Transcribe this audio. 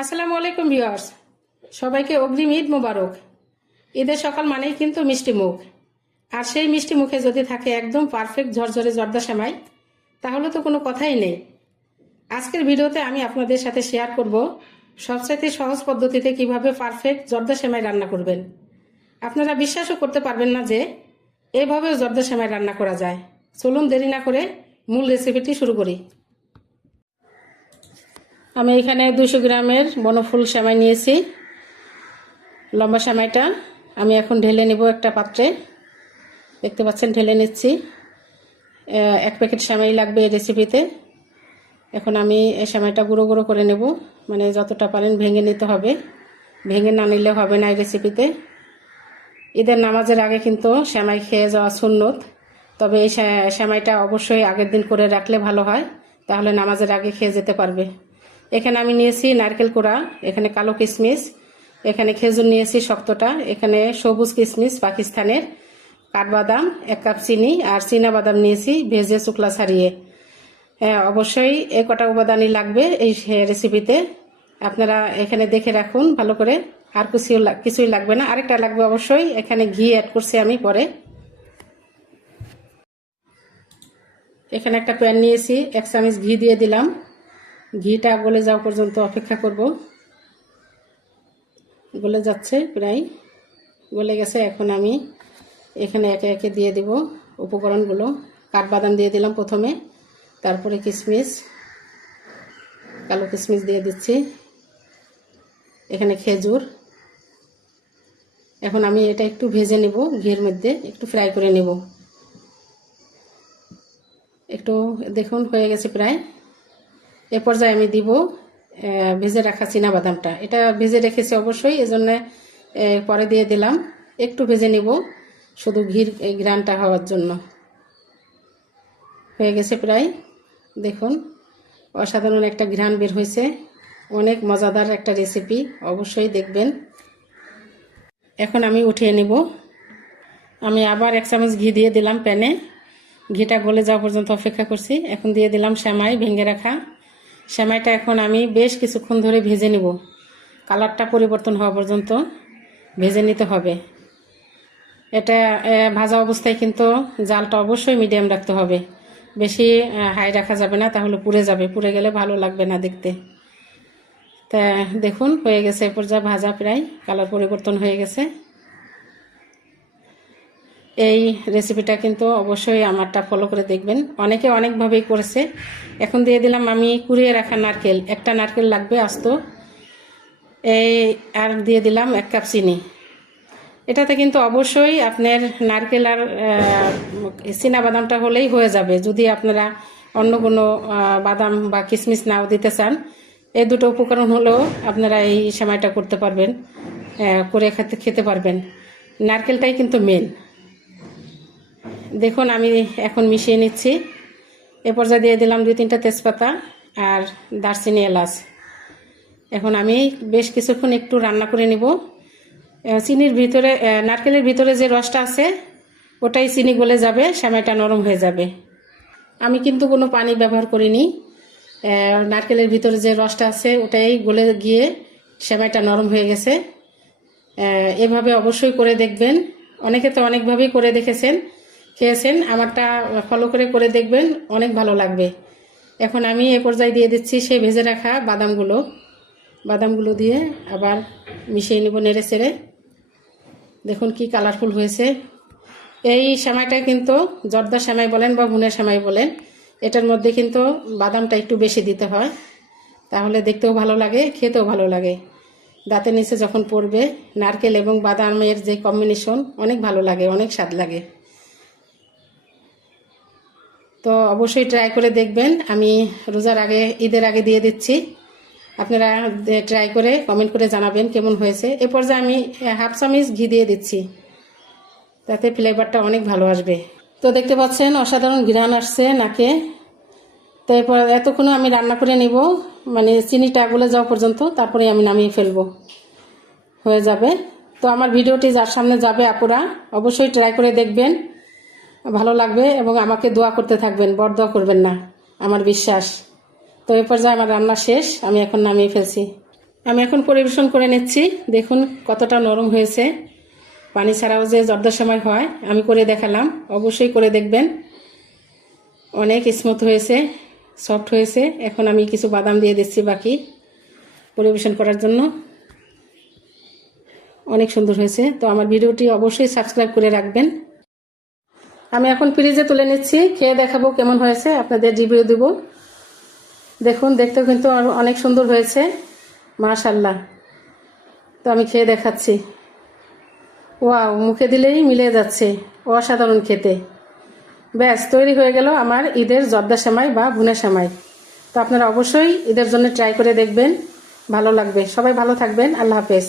আসসালামু আলাইকুম ভিউয়ার্স, সবাইকে অগ্রিম ঈদ মোবারক। ঈদের সকাল মানেই কিন্তু মিষ্টি মুখ, আর সেই মিষ্টি মুখে যদি থাকে একদম পারফেক্ট ঝরঝরে জর্দা সেমাই, তাহলে তো কোনো কথাই নেই। আজকের ভিডিওতে আমি আপনাদের সাথে শেয়ার করব সবচাইতে সহজ পদ্ধতিতে কিভাবে পারফেক্ট জর্দা সেমাই রান্না করবেন। আপনারা বিশ্বাসও করতে পারবেন না যে এভাবেও জর্দা সেমাই রান্না করা যায়। চলুন দেরি না করে মূল রেসিপিটি শুরু করি। আমি এখানে 200 গ্রামের বনফুল সেমাই নিয়েছি। লম্বা সেমাইটা আমি এখন ঢেলে নেব একটা পাত্রে। দেখতে পাচ্ছেন ঢেলে নিচ্ছি। 1 প্যাকেট সেমাই লাগবে এই রেসিপিতে। এখন আমি এই সেমাইটা গুঁড়ো গুঁড়ো করে নেব, মানে যতটা পারেন ভেঙে নিতে হবে, ভেঙে না নিলে হবে না এই রেসিপিতে। ঈদের নামাজের আগে কিন্তু সেমাই খেয়ে যাওয়া সুন্নত, তবে এই সেমাইটা অবশ্যই আগের দিন করে রাখলে ভালো হয়, তাহলে নামাজের আগে খেয়ে যেতে পারবে। এখানে আমি নিয়েছি নারকেল কোড়া, এখানে কালো কিশমিশ, এখানে খেজুর নিয়েছি শক্তটা, এখানে সবুজ কিশমিশ পাকিস্তানের, কাঠবাদাম 1 কাপ চিনি, আর চীনা বাদাম নিয়েছি ভেজে শুকলা ছাড়িয়ে। অবশ্যই এই কটা উপাদানই লাগবে এই রেসিপিতে। আপনারা এখানে দেখে রাখুন ভালো করে, আর কিছুই লাগবে না। আরেকটা লাগবে অবশ্যই, এখানে ঘি অ্যাড করছি আমি পরে। এখানে একটা প্যান নিয়েছি, 1 চামচ ঘি দিয়ে দিলাম। ঘিটা গলে যাওয়া পর্যন্ত অপেক্ষা করব। গলে যাচ্ছে, প্রায় গলে গেছে। এখন আমি এখানে একে একে দিয়ে দিব উপকরণগুলো। কাঠবাদাম দিয়ে দিলাম প্রথমে, তারপরে কিশমিশ, কালো কিশমিশ দিয়ে দিচ্ছি, এখানে খেজুর। এখন আমি এটা একটু ভেজে নেব, ঘিয়ের মধ্যে একটু ফ্রাই করে নেব। একটু দেখুন হয়ে গেছে প্রায়। এ পর্যায়ে আমি দিব ভেজে রাখা চীনা বাদামটা। এটা ভেজে রেখেছি অবশ্যই, এজন্য পরে দিয়ে দিলাম। একটু ভেজে নিব, শুধু ঘির ঘ্রাণটা হওয়ার জন্য। হয়ে গেছে প্রায়, দেখুন অসাধারণ একটা ঘ্রাণ বের হয়েছে। অনেক মজাদার একটা রেসিপি, অবশ্যই দেখবেন। এখন আমি উঠিয়ে নেব। আমি আবার 1 চামচ ঘি দিয়ে দিলাম প্যানে। ঘিটা গলে যাওয়া পর্যন্ত অপেক্ষা করছি। এখন দিয়ে দিলাম সেমাই ভেঙে রাখা। সেমাইটা এখন আমি বেশ কিছুক্ষণ ধরে ভেজে নেব, কালারটা পরিবর্তন হওয়া পর্যন্ত ভেজে নিতে হবে। এটা ভাজা অবস্থায় কিন্তু জালটা অবশ্যই মিডিয়াম রাখতে হবে, বেশি হাই রাখা যাবে না, তাহলে পুড়ে যাবে, পুড়ে গেলে ভালো লাগবে না দেখতে। তা দেখুন হয়ে গেছে এ পর্যায়ে ভাজা, প্রায় কালার পরিবর্তন হয়ে গেছে। এই রেসিপিটা কিন্তু অবশ্যই আমারটা ফলো করে দেখবেন, অনেকে অনেকভাবেই করেছে। এখন দিয়ে দিলাম আমি কুড়িয়ে রাখা নারকেল, একটা নারকেল লাগবে আস্ত। আর দিয়ে দিলাম 1 কাপ চিনি। এটাতে কিন্তু অবশ্যই আপনার নারকেল আর চীনা বাদামটা হলেই হয়ে যাবে। যদি আপনারা অন্য কোনো বাদাম বা কিশমিশ নাও দিতে চান, এই দুটো উপকরণ হলেও আপনারা এই সেমাইটা করতে পারবেন, করে খেতে পারবেন। নারকেলটাই কিন্তু মেন। দেখুন আমি এখন মিশিয়ে নিচ্ছি। এ পর্যায়ে দিয়ে দিলাম 2-3টা তেজপাতা আর দারচিনি, এলাচ। এখন আমি বেশ কিছুক্ষণ একটু রান্না করে নিব। চিনির ভিতরে, নারকেলের ভিতরে যে রসটা আছে ওটাই চিনি গলে যাবে, সেমাইটা নরম হয়ে যাবে। আমি কিন্তু কোনো পানি ব্যবহার করিনি। নারকেলের ভিতরে যে রসটা আছে ওটাই গলে গিয়ে সেমাইটা নরম হয়ে গেছে। এভাবে অবশ্যই করে দেখবেন। অনেকে তো অনেকভাবেই করে দেখেছেন, খেয়েছেন। আমারটা ফলো করে দেখবেন, অনেক ভালো লাগবে। এখন আমি এ পর্যায়ে দিয়ে দিচ্ছি সেই ভেজে রাখা বাদামগুলো দিয়ে আবার মিশিয়ে নেব নেড়ে চেড়ে। দেখুন কি কালারফুল হয়েছে। এই সেমাইটা কিন্তু জর্দা সেমাই বলেন বা ভুনের সেমাই বলেন, এটার মধ্যে কিন্তু বাদামটা একটু বেশি দিতে হয়, তাহলে দেখতেও ভালো লাগে, খেতেও ভালো লাগে। দাঁতের নিচে যখন পড়বে, নারকেল এবং বাদামের যে কম্বিনেশন অনেক ভালো লাগে, অনেক স্বাদ লাগে। তো অবশ্যই ট্রাই করে দেখবেন। আমি রোজার আগে, ঈদের আগে দিয়ে দিচ্ছি। আপনারা ট্রাই করে কমেন্ট করে জানাবেন কেমন হয়েছে। এ পর্যায়ে আমি 1/2 চামচ ঘি দিয়ে দিচ্ছি, তাতে ফ্লেভারটা অনেক ভালো আসবে। তো দেখতে পাচ্ছেন অসাধারণ ঘ্রাণ আসছে নাকে। তো এরপর এতক্ষণ আমি রান্না করে নিব, মানে চিনিটা গলে যাওয়া পর্যন্ত, তারপরে আমি নামিয়ে ফেলবো, হয়ে যাবে। তো আমার ভিডিওটি যার সামনে যাবে আপুরা অবশ্যই ট্রাই করে দেখবেন, ভালো লাগবে, এবং আমাকে দোয়া করতে থাকবেন, বরদোয়া করবেন না, আমার বিশ্বাস। তো এই পর্যায়ে আমার রান্না শেষ, আমি এখন নামিয়ে ফেলছি। আমি এখন পরিবেশন করে নিচ্ছি। দেখুন কতটা নরম হয়েছে, পানি ছাড়াও যে জর্দার সময় হয় আমি করে দেখালাম, অবশ্যই করে দেখবেন। অনেক স্মুথ হয়েছে, সফট হয়েছে। এখন আমি কিছু বাদাম দিয়ে দিচ্ছি বাকি পরিবেশন করার জন্য। অনেক সুন্দর হয়েছে। তো আমার ভিডিওটি অবশ্যই সাবস্ক্রাইব করে রাখবেন। আমি এখন ফ্রিজে তুলে নিচ্ছি, খেয়ে দেখাবো কেমন হয়েছে, আপনাদের রিভিউ দেব। দেখুন দেখতেও কিন্তু অনেক সুন্দর হয়েছে, মাশাআল্লাহ। তো আমি খেয়ে দেখাচ্ছি। ওয়াও, মুখে দিলেই মিলে যাচ্ছে, অসাধারণ খেতে। ব্যাস তৈরি হয়ে গেল আমার ঈদের জর্দা সেমাই বা ভুনা সেমাই। তো আপনারা অবশ্যই ঈদের জন্য ট্রাই করে দেখবেন, ভালো লাগবে। সবাই ভালো থাকবেন, আল্লাহ হাফেজ।